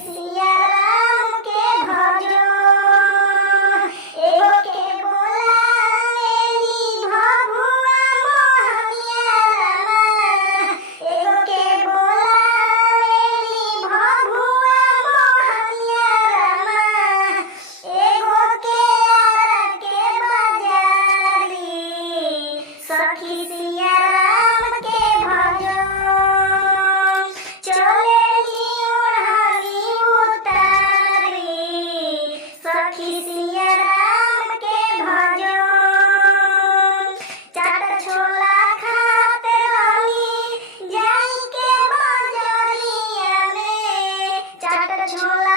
सिया राम के भजो। एगो के बोलावेली भभुआ मोहनिया रामा, एगो के बोलावेली भभुआ मोहनिया रामा, एगो के आरा के बाजारी सखी सिया राम के भजो। चलेली ओढ़नी उतारी सखी सिया राम के भजो। चाट छोला खाते रहली जाई के बजरिया में, चाट छोला